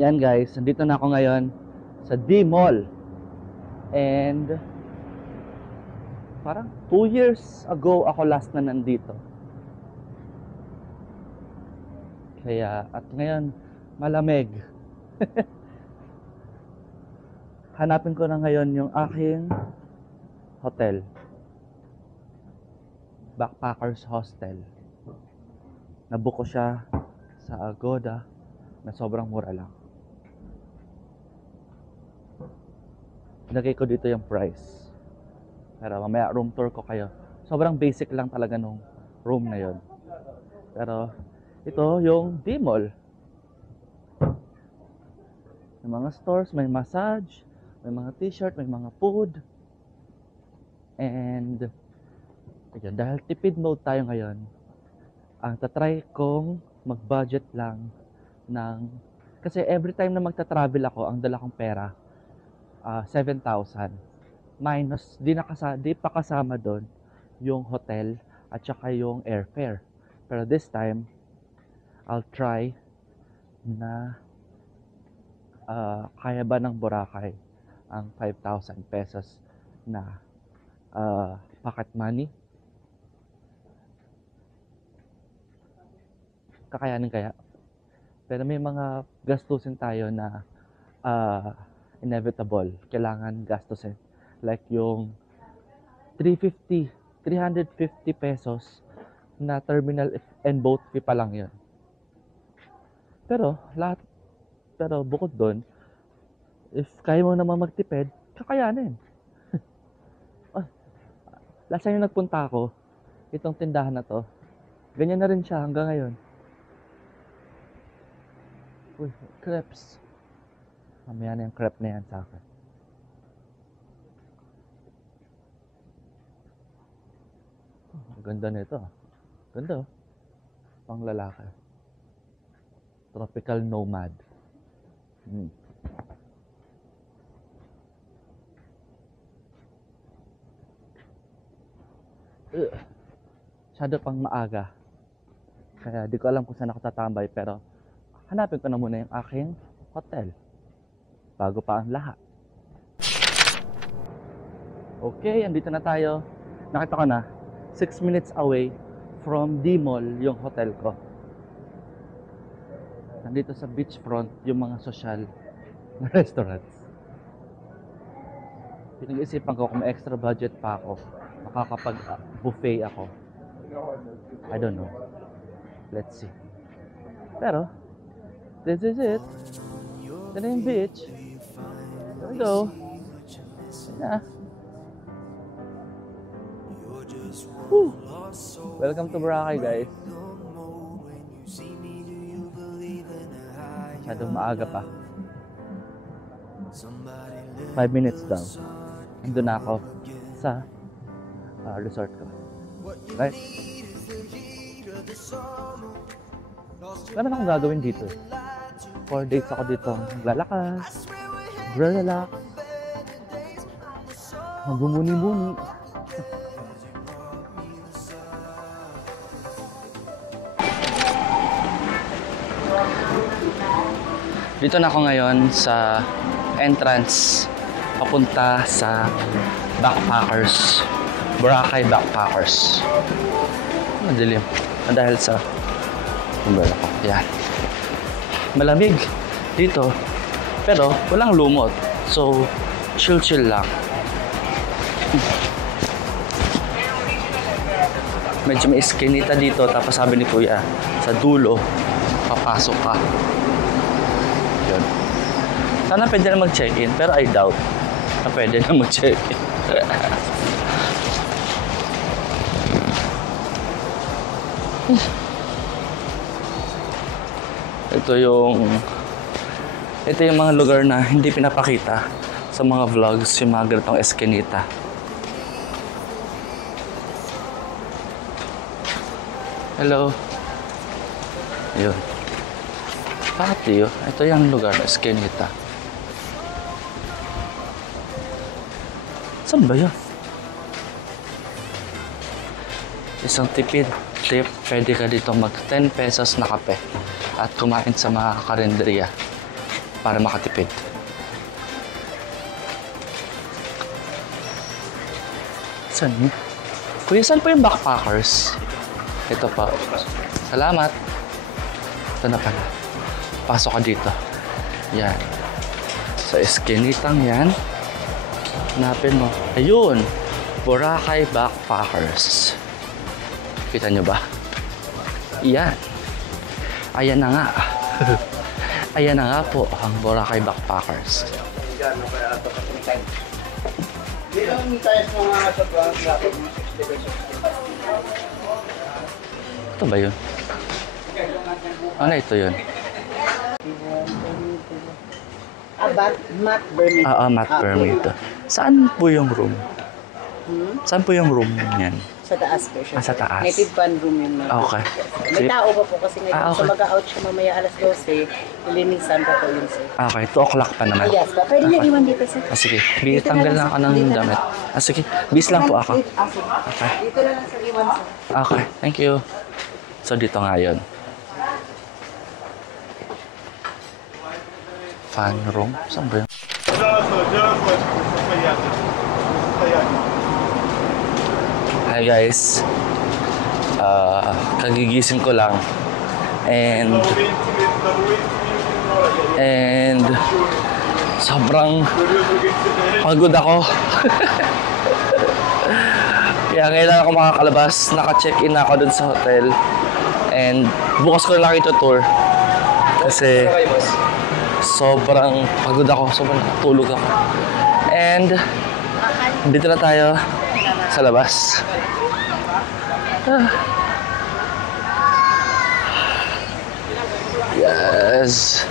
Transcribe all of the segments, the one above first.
Yan guys, nandito na ako ngayon sa D-Mall. And parang 2 years ago ako last na nandito. Kaya, at ngayon, malamig. Hanapin ko na ngayon yung aking hotel. Backpackers Hostel. Nabook ko siya sa Agoda na sobrang mura lang. Nilagay ko dito yung price. Pero mamaya room tour ko kayo. Sobrang basic lang talaga nung room na yon. Pero ito yung D-Mall. May mga stores, may massage, may mga t-shirt, may mga food. And ayun, dahil tipid mode tayo ngayon, ang tatry kong mag-budget lang ng, kasi every time na magta-travel ako, ang dala kong pera 7,000 minus di pa kasama doon yung hotel at saka yung airfare. Pero this time I'll try na kaya ba ng Boracay ang 5,000 pesos na pocket money. Kakayanin kaya? Pero may mga gastusin tayo na inevitable, kailangan gastusin. Like yung 350 pesos na terminal and boat fee pa lang yun. Pero bukod doon, if kaya mo naman magtipid, kakayanin. Last time yung nagpunta ako, itong tindahan na to, ganyan na rin siya hanggang ngayon. Uy, crepes. Mamaya na yung crepe na yan sa akin. Ang ganda nito. Ganda oh. Pang lalaki. Tropical Nomad. Masyado pang maaga. Kaya di ko alam kung saan ako tatambay, pero hanapin ko na muna yung aking hotel bago pa ang lahat. Okay, andito na tayo. Nakita ko na 6 minutes away from D-Mall yung hotel ko. Nandito sa beachfront yung mga social na restaurants. Pinag-isipan ko kung may extra budget pa ako, makakapag-buffet ako. I don't know. Let's see. Pero this is it. Ito na yung beach. Here we go. Yeah. Woo. Welcome to Boracay, guys. Masyadong maaga pa. 5 minutes daw. Andun na ako sa resort ko. Right? Wala naman akong gagawin dito. 4 days ako dito. Maglalakas, relax, magbumuni-muni. Dito na ako ngayon sa entrance papunta sa Backpackers, Boracay Backpackers. Madilim. Dahil sa umbrella ko. Yan. Malamig dito, pero walang lumot. So, chill lang. Medyo may eskinita dito, tapos sabi ni Kuya, sa dulo, papasok ka. Yun. Sana pwede na mag-check-in, pero I doubt na pwede na mag-check-in. Ito yung mga lugar na hindi pinapakita sa mga vlogs, yung mga ganitong eskinita. Hello. Ayun. Patio. Ito yung lugar na eskinita. Saan ba yun? Isang tipid tip, pwede ka dito mag 10 pesos na kape at kumain sa mga karinderya. para makatipid. Saan yun? Kuya, saan po yung backpackers? Ito pa. Salamat. Ito na pala. Pasok ka dito. Yan. Sa eskinitang yan. Hanapin mo. Ayun! Boracay Backpackers. Kita nyo ba? Yan. Ayan na nga. Ayan na nga po ang Boracay Backpackers. Ito ba yun? Ano ito yun? Matt Bermito. Matt Bermito. Saan po yung room? Saan po yung room yan? Sa taas po siya. Sa taas. Native van room yun. Okay. May tao pa po kasi ngayon. Okay. So mag-out siya mamaya alas 12. Ilinisan pa po yun, sir. Okay, 2 o'clock pa naman. Yes pa. Pwede niya iwan dito, sir. Sige, tanggal lang ako ng damit. Sige, bis lang po ako. Sige. Okay. Dito na lang, sir. Iwan, sir. Okay, thank you. So, dito nga yun. Fan room? Saan ba yun? Hi guys. Kagigising ko lang. And sobrang pagod ako. Kaya ngayon ako makakalabas. Naka-check-in ako dun sa hotel. And bukas ko lang ito tour. Kasi sobrang pagod ako. Sobrang natulog ako. And dito na tayo sa labas. Yes.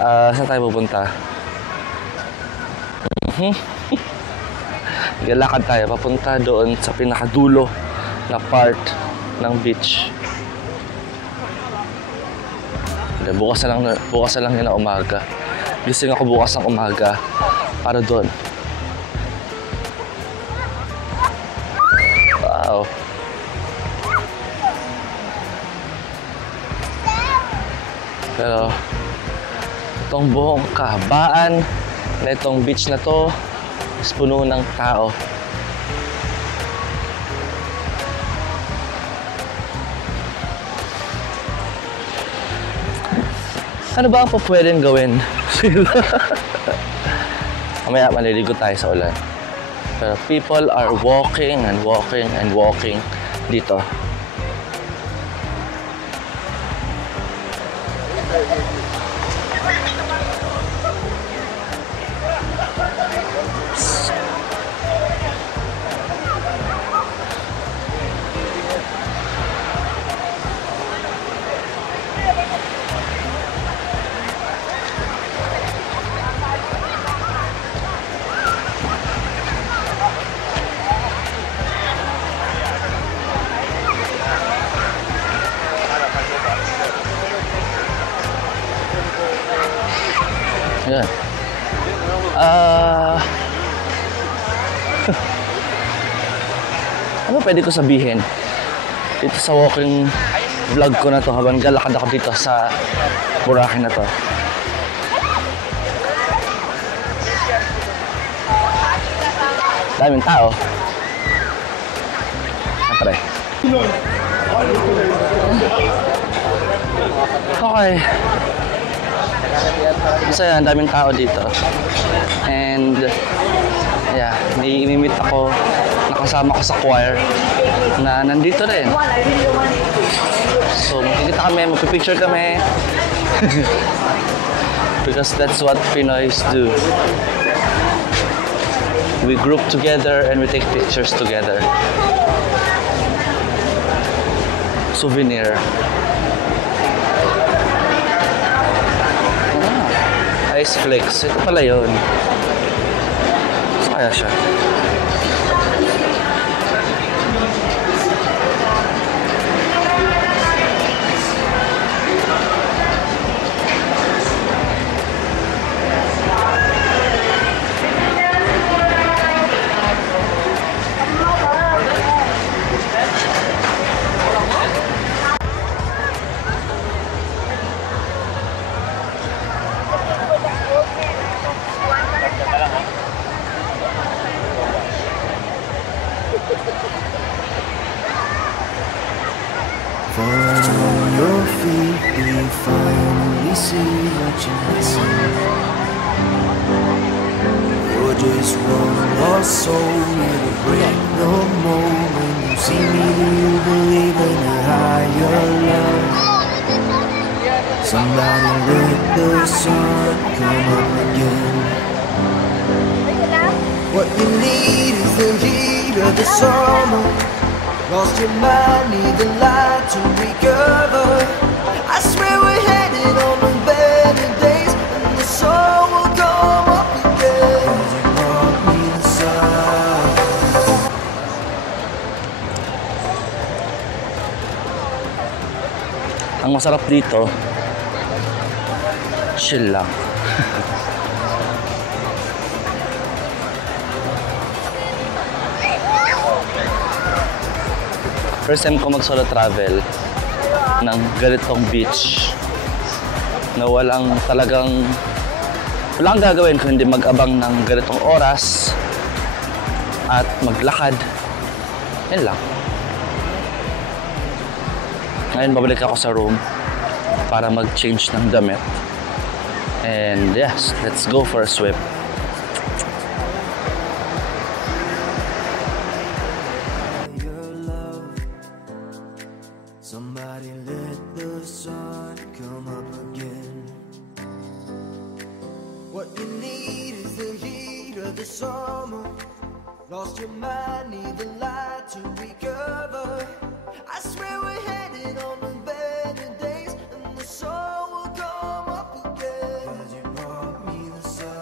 Saan tayo pupunta? Galakad tayo papunta doon sa pinakadulo na part ng beach. Bukas na lang yun na umaga. Gising ako bukas ng umaga para doon. Wow. Pero itong buong kahabaan na itong beach na to is puno ng tao. Ano ba ang pwedeng gawin? Mamaya maliligo tayo sa ulan. Pero people are walking and walking and walking dito. Ayan. Ano pwede ko sabihin dito sa walking vlog ko na to habang galakad ako dito sa Boracay na to? Daming tao. Siyempre. Okay. Masaya, ang daming tao dito. And yeah, may imimit ako, nakasama ko sa choir na nandito rin. So makikita kami, magpipicture kami. Because that's what Pinoys do. We group together and we take pictures together. Souvenir. Ice Flakes. Ito pala yun. Saan kaya siya? finally see what you're missing. You're just one lost soul, it'll break no more. When you see me, do you believe in a higher love? Somebody let the sun come up again. What you need is the heat of the summer. Lost your mind, need the light to recover. I swear we're headed on the better days, and the sun will come up again. 'Cause you brought me the sun. Ang masarap dito, chill lang. First time ko mag-solo travel ng ganitong beach na walang gagawin kundi mag-abang ng ganitong oras at maglakad. Yan lang. Ngayon babalik ako sa room para mag-change ng damit. And yes, let's go for a swim. Somebody let the sun come up again. What you need is the heat of the summer. Lost your mind, need the light to recover. I swear we're headed on the better days, and the sun will come up again. 'Cause you brought me the sun.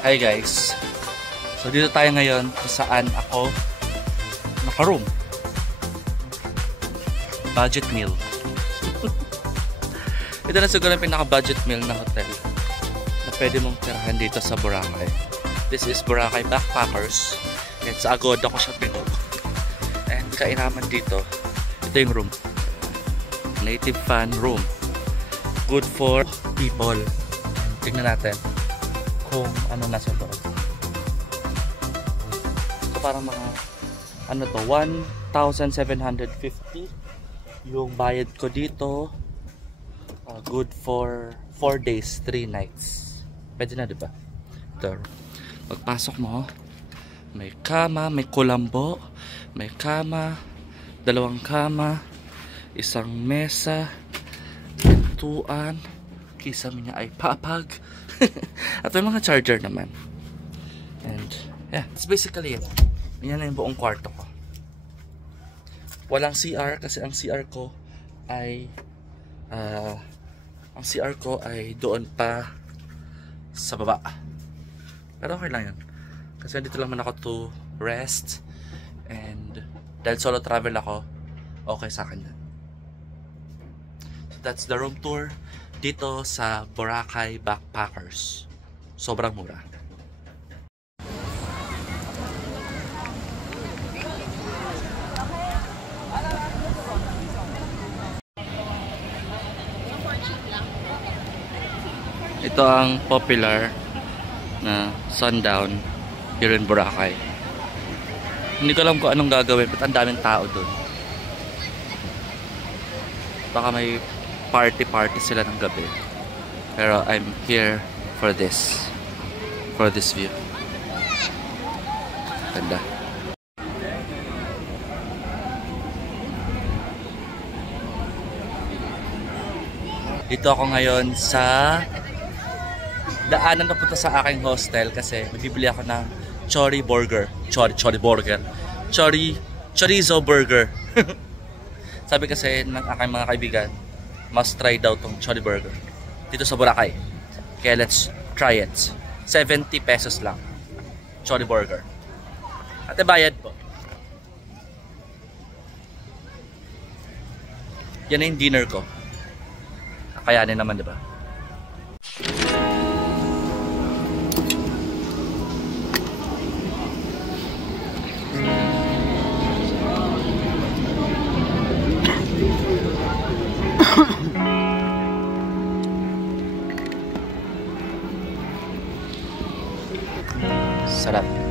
Hi guys! So dito tayo ngayon kung saan ako naka-room. Budget meal. Ito na siguro yung pinaka-budget meal na hotel na pwede mong tirahan dito sa Boracay. This is Boracay Backpackers. And sa Agoda ko siya pinog. And kainaman dito, ito yung room. Native fan room. Good for people. Tingnan natin kung ano nasa loob. So parang mga ano to, 1,750 yung bayad ko dito. Good for 4 days, 3 nights. Pwede na, diba? Ito. Pagpasok mo, may kama, may kulambo, may kama, 2 kama, 1 mesa, pintuan, kisame niya ay papag. At may mga charger naman. And yeah, it's basically it. Yan na yung buong kwarto ko. Walang CR kasi ang CR ko ay doon pa sa baba. Pero okay lang yan. Kasi dito lang man ako to rest. And dahil solo travel ako, okay sa akin yan. So that's the room tour dito sa Boracay Backpackers. Sobrang mura. Ito ang popular na sundown here in Boracay. Hindi ko alam kung anong gagawin, but ang daming tao doon. Baka may party sila ng gabi. Pero I'm here for this view. Ganda. Dito ako ngayon sa daanan na punta sa aking hostel kasi bibili ako ng chori burger. Chorizo burger. Sabi kasi ng aking mga kaibigan, must try daw tong chori burger dito sa Boracay. Kaya let's try it. 70 pesos lang. Chori burger. Ate bayad po. Yan na yung dinner ko. Kakayanin naman, diba? Sarap.